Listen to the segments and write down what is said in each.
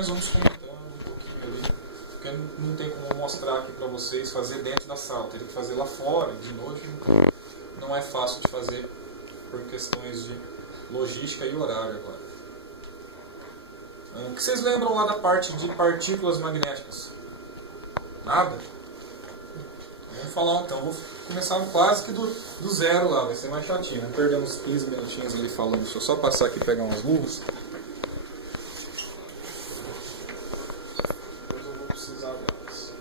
nós vamos comentando um pouquinho ali, porque não tem como mostrar aqui para vocês fazer dentro da sala, teria que fazer lá fora, de noite não é fácil de fazer por questões de logística e horário agora. O que vocês lembram lá da parte de partículas magnéticas? Nada? Vamos falar então, vou começar quase que do zero lá, vai ser mais chatinho. Vamos perder uns 15 minutinhos ali falando. Deixa eu só passar aqui e pegar umas luvas. Depois eu vou precisar delas.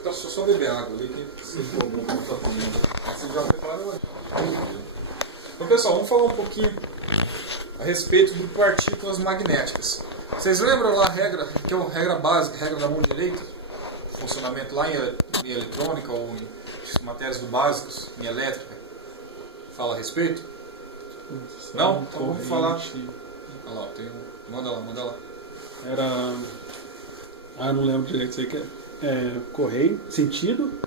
Então, deixa eu só beber água ali que você for algum ponto. Você já preparou? Então pessoal, vamos falar um pouquinho a respeito de partículas magnéticas. Vocês lembram lá a regra, que é a regra básica, a regra da mão direita? Funcionamento lá em eletrônica ou em matérias do básicos, em elétrica. Fala a respeito? Não? Então vamos falar. Olha lá, manda lá. Era... não lembro direito, sei que é correio, sentido.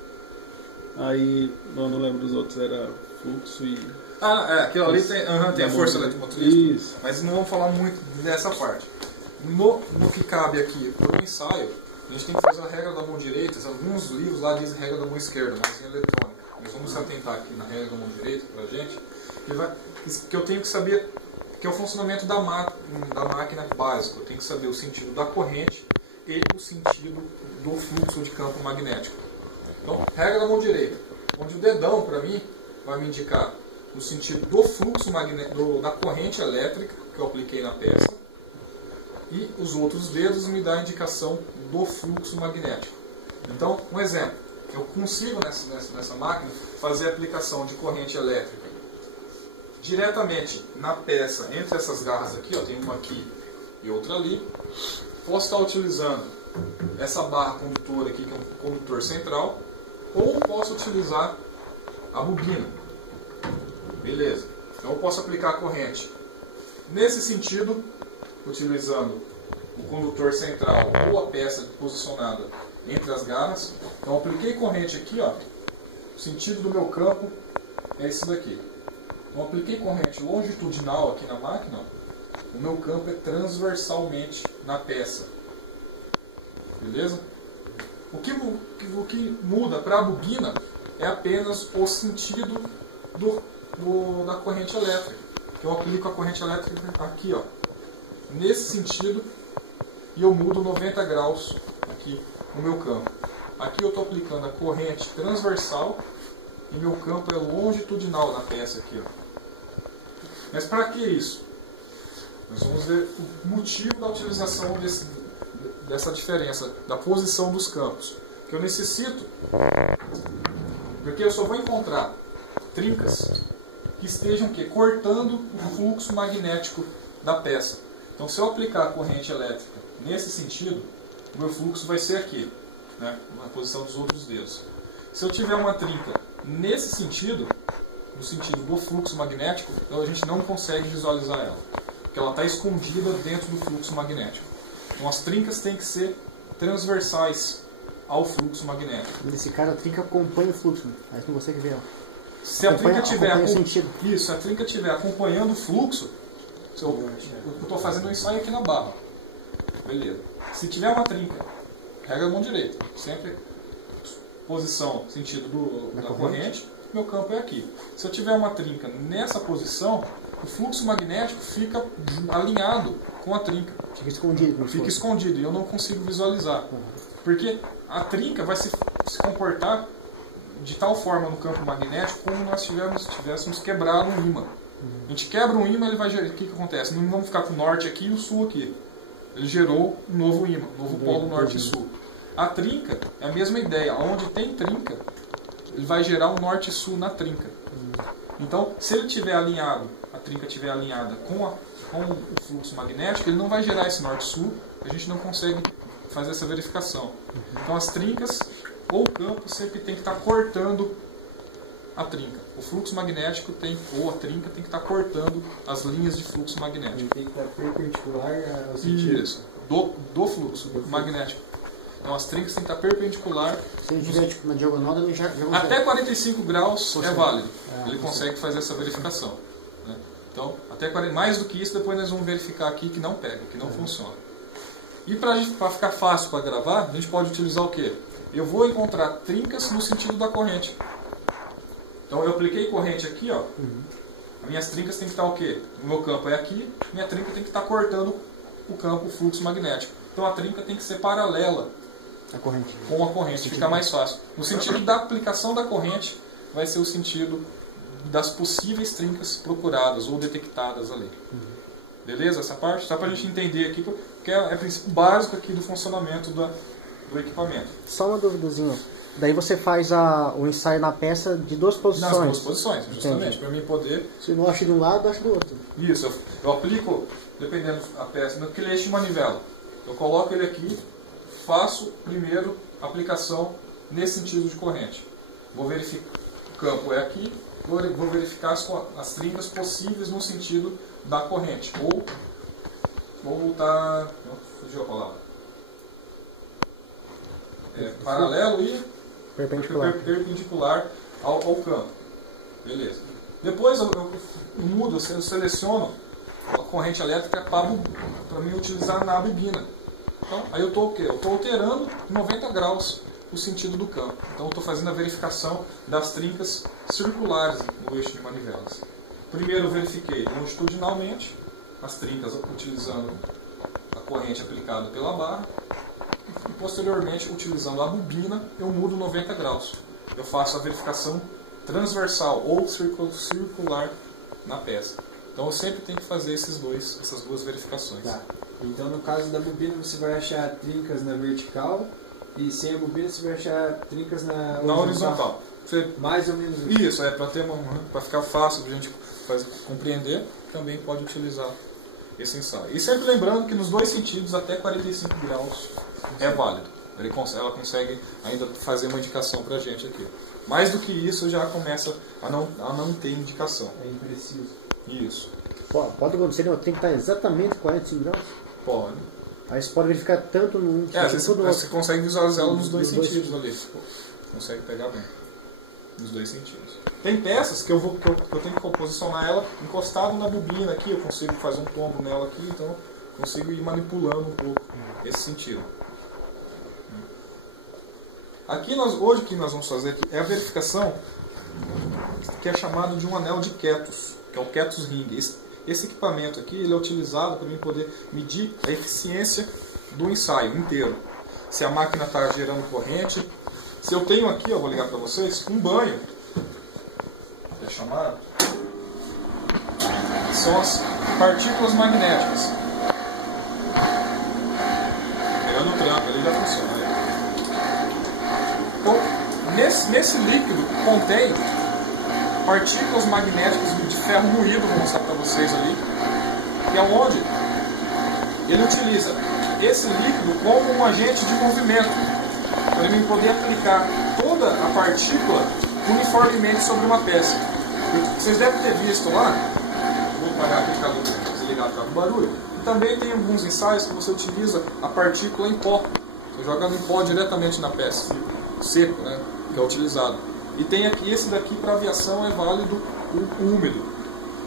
Aí, não lembro dos outros, era fluxo e... aquilo ali tem a força eletromotriz. Isso. Mas não vamos falar muito dessa parte. No que cabe aqui para o ensaio, a gente tem que fazer a regra da mão direita. Alguns livros lá dizem regra da mão esquerda, mas em eletrônica. Nós vamos se atentar aqui na regra da mão direita para a gente, que eu tenho que saber, que é o funcionamento da máquina básica. Eu tenho que saber o sentido da corrente e o sentido do fluxo de campo magnético. Então, regra da mão direita, onde o dedão, para mim, vai me indicar o sentido do fluxo magnético, da corrente elétrica que eu apliquei na peça, e os outros dedos me dão a indicação do fluxo magnético. Então, um exemplo, eu consigo nessa máquina fazer a aplicação de corrente elétrica diretamente na peça, entre essas garras aqui, tem uma aqui e outra ali. Posso estar utilizando essa barra condutora aqui, que é um condutor central, ou posso utilizar a bobina. Beleza. Então eu posso aplicar a corrente nesse sentido, utilizando o condutor central ou a peça posicionada entre as garras. Então eu apliquei corrente aqui, o sentido do meu campo é esse daqui. Então eu apliquei corrente longitudinal aqui na máquina, o meu campo é transversalmente na peça. Beleza? O que muda para a bobina é apenas o sentido da corrente elétrica. Que eu aplico a corrente elétrica aqui, nesse sentido, e eu mudo 90 graus aqui no meu campo. Aqui eu estou aplicando a corrente transversal e meu campo é longitudinal na peça aqui. Mas para que isso? Nós vamos ver o motivo da utilização dessa diferença, da posição dos campos. Que eu necessito, porque eu só vou encontrar trincas que estejam cortando o fluxo magnético da peça. Então, se eu aplicar a corrente elétrica nesse sentido, o meu fluxo vai ser aqui, na posição dos outros dedos. Se eu tiver uma trinca nesse sentido, no sentido do fluxo magnético, então a gente não consegue visualizar ela, porque ela está escondida dentro do fluxo magnético. Então, as trincas têm que ser transversais ao fluxo magnético. Nesse caso, a trinca acompanha o fluxo, mas não consegue ver ela. Se a trinca tiver acompanhando o fluxo, eu estou fazendo um ensaio aqui na barra. Beleza. Se tiver uma trinca, regra da mão direita, sempre posição, sentido da corrente, meu campo é aqui. Se eu tiver uma trinca nessa posição, o fluxo magnético fica alinhado com a trinca. Fica escondido. Fica escondido e eu não consigo visualizar. Porque a trinca vai se comportar de tal forma no campo magnético como nós tivéssemos quebrado um ímã. A gente quebra um ímã, ele vai gerar. O que acontece? Não vamos ficar com o norte aqui e o sul aqui. Ele gerou um novo ímã, um novo polo norte e sul. A trinca é a mesma ideia. Onde tem trinca, ele vai gerar um norte e sul na trinca. Então, se ele tiver alinhado, a trinca estiver alinhada com o fluxo magnético, ele não vai gerar esse norte e sul. A gente não consegue fazer essa verificação. Então, as trincas ou o campo sempre tem que estar cortando a trinca. O fluxo magnético ou a trinca tem que estar cortando as linhas de fluxo magnético. Tem que estar perpendicular ao sentido. Isso. Do fluxo magnético. Então as trincas têm que estar perpendicular. Se ele estiver na diagonal, já até 45 graus é válido. Ele consegue fazer essa verificação. Né? Então, até 40, mais do que isso, depois nós vamos verificar aqui que não pega, que não funciona. E para ficar fácil para gravar, a gente pode utilizar o quê? Eu vou encontrar trincas no sentido da corrente. Então eu apliquei corrente aqui, ó. Minhas trincas tem que estar o quê? O meu campo é aqui, minha trinca tem que estar cortando o campo, o fluxo magnético. Então a trinca tem que ser paralela com a corrente, fica mais fácil. No sentido da aplicação da corrente, vai ser o sentido das possíveis trincas procuradas ou detectadas ali. Beleza? Essa parte? Só para a gente entender aqui, porque é o princípio básico aqui do funcionamento do equipamento. Só uma duvidazinha. Daí você faz o ensaio na peça de duas posições. Nas duas posições, justamente, para mim poder... Se não acha de um lado, acha do outro. Isso, eu aplico, dependendo da peça, naquele eixo de manivela. Eu coloco ele aqui, faço primeiro a aplicação nesse sentido de corrente. Vou verificar, o campo é aqui, vou verificar as trincas possíveis no sentido da corrente. Ou vou voltar... Não, fugiu a palavra. Paralelo e perpendicular ao campo. Beleza. Depois eu mudo, eu seleciono a corrente elétrica para mim utilizar na bobina. Então, aí eu estou o quê? Eu estou alterando em 90 graus o sentido do campo. Então eu estou fazendo a verificação das trincas circulares no eixo de manivelas. Primeiro eu verifiquei longitudinalmente as trincas utilizando a corrente aplicada pela barra. E posteriormente, utilizando a bobina, eu mudo 90 graus. Eu faço a verificação transversal ou circular na peça. Então eu sempre tenho que fazer essas duas verificações. Tá. Então no caso da bobina você vai achar trincas na vertical e sem a bobina você vai achar trincas na horizontal. Mais ou menos isso. Isso, para ficar fácil de a gente compreender, também pode utilizar esse ensaio. E sempre lembrando que nos dois sentidos, até 45 graus é válido. Ela consegue ainda fazer uma indicação para a gente aqui. Mais do que isso, já começa a não ter indicação. É impreciso. Isso. Pode acontecer, tem que estar exatamente 45 graus? Pode. Aí você pode verificar tanto num sentido quanto no outro. Você consegue visualizar ela nos dois sentidos ali. Consegue pegar bem. Nos dois sentidos. Tem peças que eu tenho que posicionar ela encostado na bobina aqui, eu consigo fazer um tombo nela aqui, então eu consigo ir manipulando um pouco esse sentido. Aqui hoje o que nós vamos fazer aqui é a verificação que é chamado de um anel de Ketos, que é o Ketos Ring. Esse equipamento aqui ele é utilizado para mim poder medir a eficiência do ensaio inteiro. Se a máquina está gerando corrente. Se eu tenho aqui, eu vou ligar para vocês, um banho. Deixa eu chamar. São as partículas magnéticas. Pegando o trampo, ele já funciona. Então, nesse líquido contém partículas magnéticas de ferro moído, vou mostrar para vocês ali, que é onde ele utiliza esse líquido como um agente de movimento, para ele poder aplicar toda a partícula uniformemente sobre uma peça. Vocês devem ter visto lá, vou parar aqui para desligar o barulho, e também tem alguns ensaios que você utiliza a partícula em pó, você joga em pó diretamente na peça, seco, né, que é utilizado. E tem aqui esse daqui para aviação, é válido o úmido.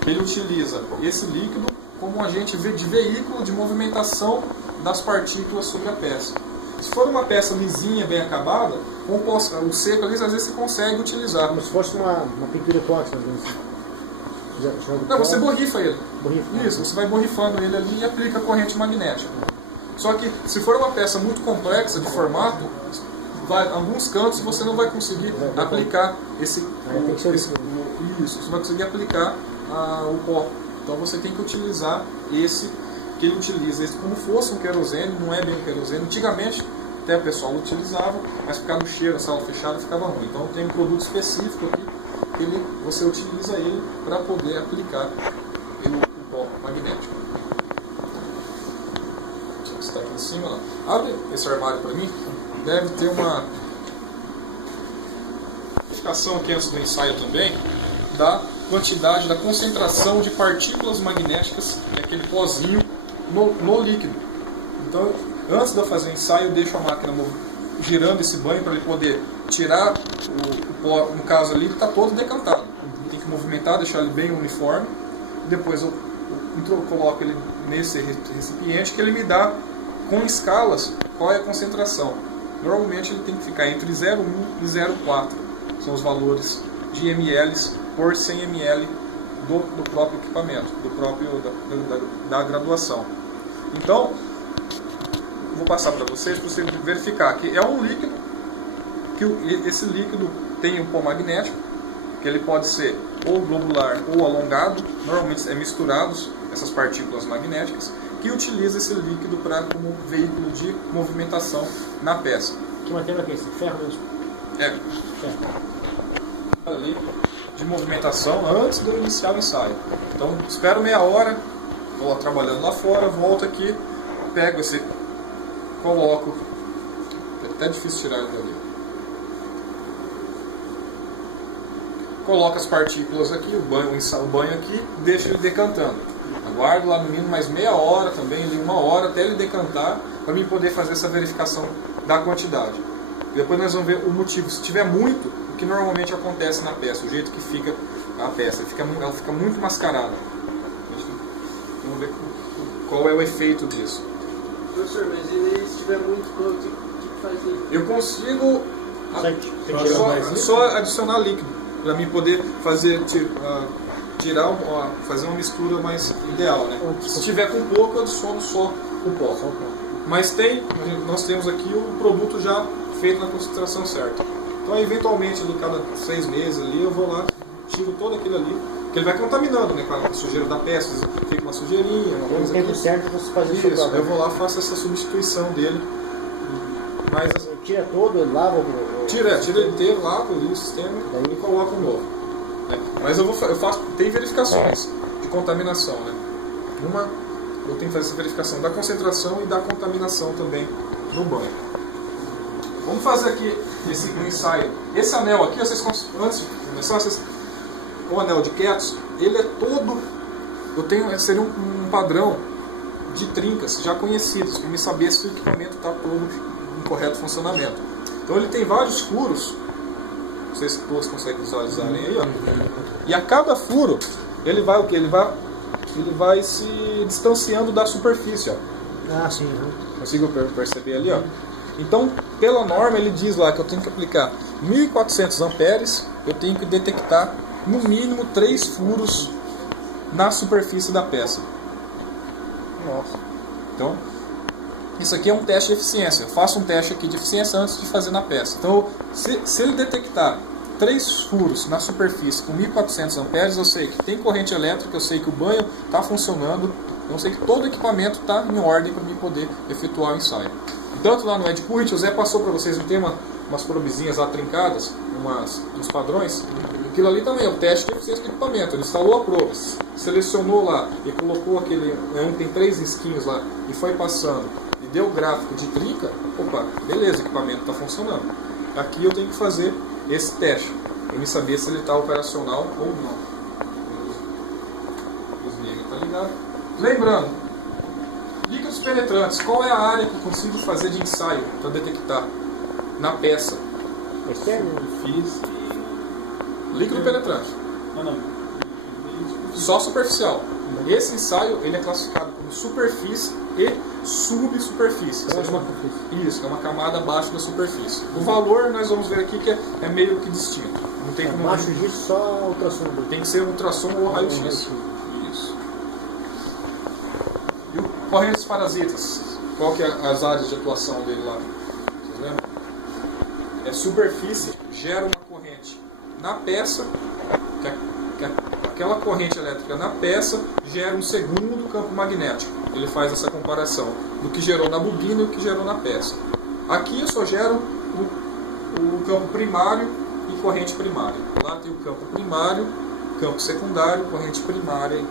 Ele utiliza esse líquido como um agente de veículo de movimentação das partículas sobre a peça. Se for uma peça lisinha, bem acabada, com o seco ali, às vezes você consegue utilizar. Como se fosse uma pintura epóxi, não, você borrifa ele. Borrifa. Isso, você vai borrifando ele ali e aplica a corrente magnética. Só que se for uma peça muito complexa de formato, alguns cantos você não vai conseguir aplicar isso, você vai conseguir aplicar o pó. Então você tem que utilizar esse, que ele utiliza esse como fosse um querosene, não é bem um querosene. Antigamente até o pessoal utilizava, mas ficava no cheiro, a sala fechada ficava ruim. Então tem um produto específico aqui, que você utiliza ele para poder aplicar o pó magnético. Está aqui em cima, ó. Abre esse armário para mim. Deve ter uma verificação aqui antes do ensaio também da quantidade, da concentração de partículas magnéticas, que é aquele pozinho, no líquido. Então, antes de eu fazer o ensaio, eu deixo a máquina girando esse banho para ele poder tirar o pó, no caso ali, ele está todo decantado. Tem que movimentar, deixar ele bem uniforme. depois eu coloco ele nesse recipiente que ele me dá com escalas qual é a concentração. Normalmente ele tem que ficar entre 0,1 e 0,4. São os valores de ml por 100 ml do próprio equipamento, da graduação. Então, vou passar para vocês verificar que é um líquido, que esse líquido tem um pó magnético, que ele pode ser ou globular ou alongado, normalmente é misturados essas partículas magnéticas, que utiliza esse líquido como veículo de movimentação na peça. Que matéria é esse? Ferro mesmo? É. Ferro. Ali de movimentação antes de eu iniciar o ensaio. Então, espero meia hora, estou lá trabalhando lá fora, volto aqui, pego esse, coloco, é até difícil tirar ele dali. Coloco as partículas aqui, o banho aqui, deixo ele decantando. Aguardo lá no mínimo mais meia hora também, ali 1 hora, até ele decantar, para mim poder fazer essa verificação da quantidade. E depois nós vamos ver o motivo. Se tiver muito, o que normalmente acontece na peça, o jeito que fica a peça, ela fica muito mascarada. Vamos ver qual é o efeito disso. Professor, mas ele, se tiver muito, o que faz isso? Eu consigo só adicionar líquido, para mim poder fazer fazer uma mistura mais ideal, né? Se tiver com pouco, eu adiciono só o pó. Mas nós temos aqui o produto já feito na concentração certa. Então, eventualmente, ali, cada 6 meses ali, eu vou lá, tiro todo aquilo ali, que ele vai contaminando, né, com a sujeira da peça, fica uma sujeirinha, uma coisa tempo certo você fazer isso. Eu vou lá, faço essa substituição dele. Mas tira todo, ele lava tira ele inteiro, lavo o sistema e coloco um novo. Mas eu faço, tem verificações de contaminação, né? Eu tenho que fazer essa verificação da concentração e da contaminação também no banho. Vamos fazer aqui esse ensaio. Esse anel aqui, antes de começar, o anel de Ketsu, ele é todo, seria um padrão de trincas já conhecidas, para me saber se o equipamento está todo em correto funcionamento. Então ele tem vários furos, não sei se todos conseguem visualizarem aí, ó. E a cada furo, ele vai o que? Ele vai se distanciando da superfície, ó. Ah, sim. Consigo perceber ali, ó. Então, pela norma, ele diz lá que eu tenho que aplicar 1.400 amperes, eu tenho que detectar no mínimo 3 furos na superfície da peça. Nossa. Então, isso aqui é um teste de eficiência. Eu faço um teste aqui de eficiência antes de fazer na peça. Então, se ele detectar 3 furos na superfície com 1.400 amperes, eu sei que tem corrente elétrica, eu sei que o banho está funcionando, eu sei que todo o equipamento está em ordem para mim poder efetuar o ensaio. Tanto lá no Ed Currit, o Zé passou para vocês, não tem umas probezinhas lá trincadas, uns padrões. Aquilo ali também é o teste de eficiência do equipamento. Ele instalou a proba, selecionou lá e colocou tem 3 risquinhos lá e foi passando e deu o gráfico de trinca. Opa, beleza, o equipamento está funcionando. Aqui eu tenho que fazer esse teste para me saber se ele está operacional ou não. Desliga, tá ligado? Lembrando, líquidos penetrantes, qual é a área que eu consigo fazer de ensaio para detectar na peça? Externo? Líquido penetrante. Não. Só superficial. Esse ensaio ele é classificado como superfície e subsuperfície. Isso, é uma camada abaixo da superfície. O valor nós vamos ver aqui que é meio que distinto. Não tem como abaixo disso só ultrassom. Tem que ser ultrassom ou raio-x. Isso. E o correntes parasitas? Qual que é as áreas de atuação dele lá? Vocês lembram? É superfície, gera uma corrente na peça, aquela corrente elétrica na peça gera um segundo campo magnético. Ele faz essa comparação do que gerou na bobina e o que gerou na peça. Aqui eu só gero o campo primário e corrente primária. Lá tem o campo primário, campo secundário, corrente primária e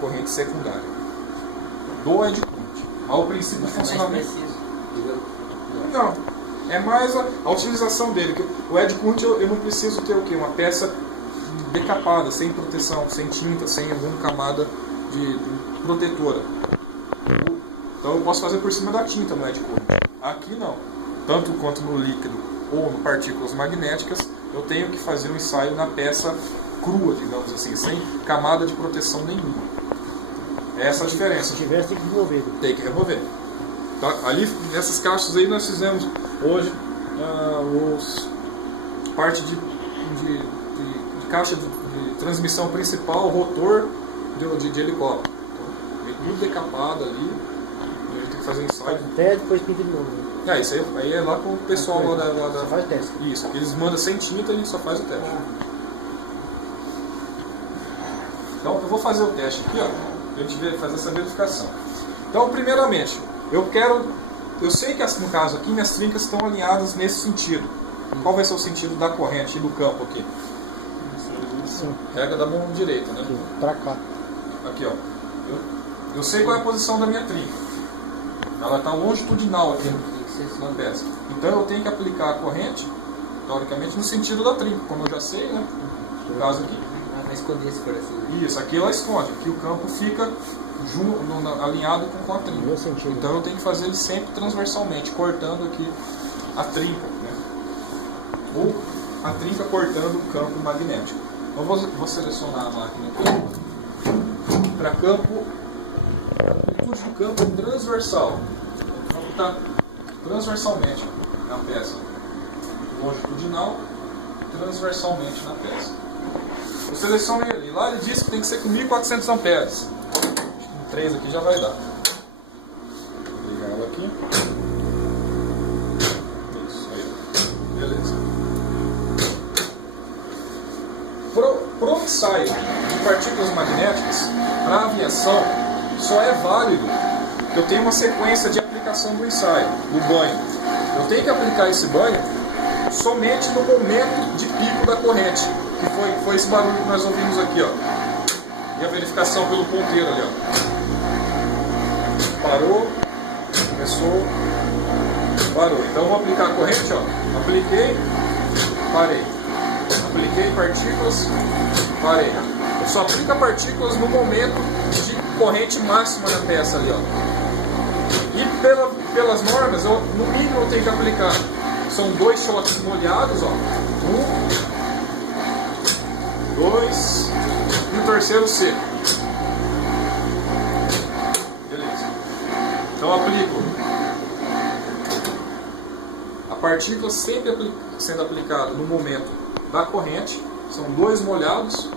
corrente secundária. Do Ed Currit. Ao princípio do funcionamento. Não. É mais a utilização dele. O Ed Currit eu não preciso ter o quê? Uma peça decapada, sem proteção, sem tinta, sem alguma camada de protetora. Então eu posso fazer por cima da tinta no Ed Currit. Aqui não. Tanto quanto no líquido ou em partículas magnéticas, eu tenho que fazer um ensaio na peça crua, digamos assim, sem camada de proteção nenhuma. Essa é a diferença. Se tiver, tem que remover. Tem que remover. Tá? Ali, nessas caixas aí, nós fizemos hoje parte de caixa de transmissão principal, rotor de helicóptero. Então, vem tudo decapado ali. A gente tem que fazer ensaio. Até depois pinta de novo. Né? Isso aí é lá com o pessoal lá da... Você faz teste. Isso, eles mandam sem tinta e a gente só faz o teste. Então eu vou fazer o teste aqui, ó, pra gente fazer essa verificação. Então, primeiramente, eu sei que no caso aqui minhas trincas estão alinhadas nesse sentido. Qual vai ser o sentido da corrente e do campo aqui? Sim. Regra da mão direita, né? Aqui, pra cá. Aqui, ó. Eu sei qual é a posição da minha trinca. Ela está longitudinal aqui na peça. Então eu tenho que aplicar a corrente, teoricamente, no sentido da trinca, como eu já sei, né? No caso aqui. Vai esconder se for assim. Isso, aqui ela esconde, aqui o campo fica alinhado com a trinca. Meu sentido. Então eu tenho que fazer ele sempre transversalmente, cortando aqui a trinca, né? Ou a trinca cortando o campo magnético. Então vou selecionar a máquina aqui para campo, amplitude do campo transversal. O campo está transversalmente na peça, longitudinal, transversalmente na peça. Eu selecionei ali. Lá ele disse que tem que ser com 1400 amperes. Acho que com 3 aqui já vai dar. Vou ligar ela aqui. Isso aí. Beleza. Pro ensaio de partículas magnéticas, para a aviação, só é válido que eu tenha uma sequência de aplicação do ensaio, do banho. Eu tenho que aplicar esse banho somente no momento de pico da corrente, que foi esse barulho que nós ouvimos aqui, ó. E a verificação pelo ponteiro ali, ó. Parou, começou, parou. Então eu vou aplicar a corrente, ó. Apliquei, parei. Apliquei partículas, parei. Eu só aplico partículas no momento de corrente máxima na peça ali, ó. E pelas normas, no mínimo eu tenho que aplicar. São 2 shots molhados, ó. 1, 2 e o terceiro seco. Beleza. Então eu aplico a partícula sempre sendo aplicada no momento da corrente. São 2 molhados,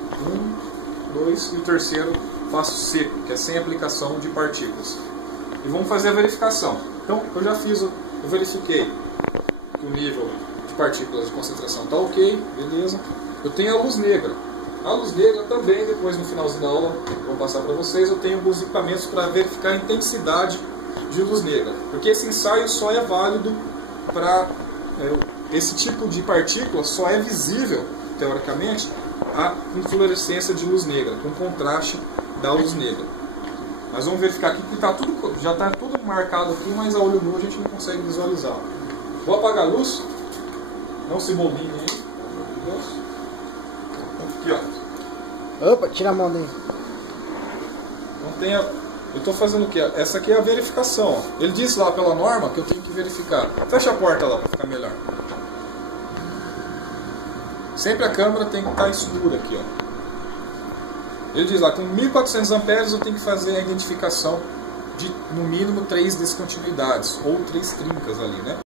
1, 2 e o terceiro faço seco, que é sem aplicação de partículas. E vamos fazer a verificação. Então eu já fiz, eu verifiquei que o nível de partículas de concentração está ok, beleza. Eu tenho a luz negra. A luz negra também, depois no finalzinho da aula, vou passar para vocês, eu tenho alguns equipamentos para verificar a intensidade de luz negra. Porque esse ensaio só é válido para... esse tipo de partícula só é visível, teoricamente, a inflorescência de luz negra, com contraste da luz negra. Mas vamos verificar aqui que já está tudo marcado aqui, mas a olho nu a gente não consegue visualizar. Vou apagar a luz. Não se molinhe aí. Aqui, ó. Opa, tira a mão daí. Não tem eu estou fazendo o quê? Essa aqui é a verificação. Ó. Ele disse lá pela norma que eu tenho que verificar. Fecha a porta lá para ficar melhor. Sempre a câmera tem que estar escura aqui, ó. Ele diz lá, com 1400 amperes eu tenho que fazer a identificação de no mínimo 3 descontinuidades, ou 3 trincas ali, né?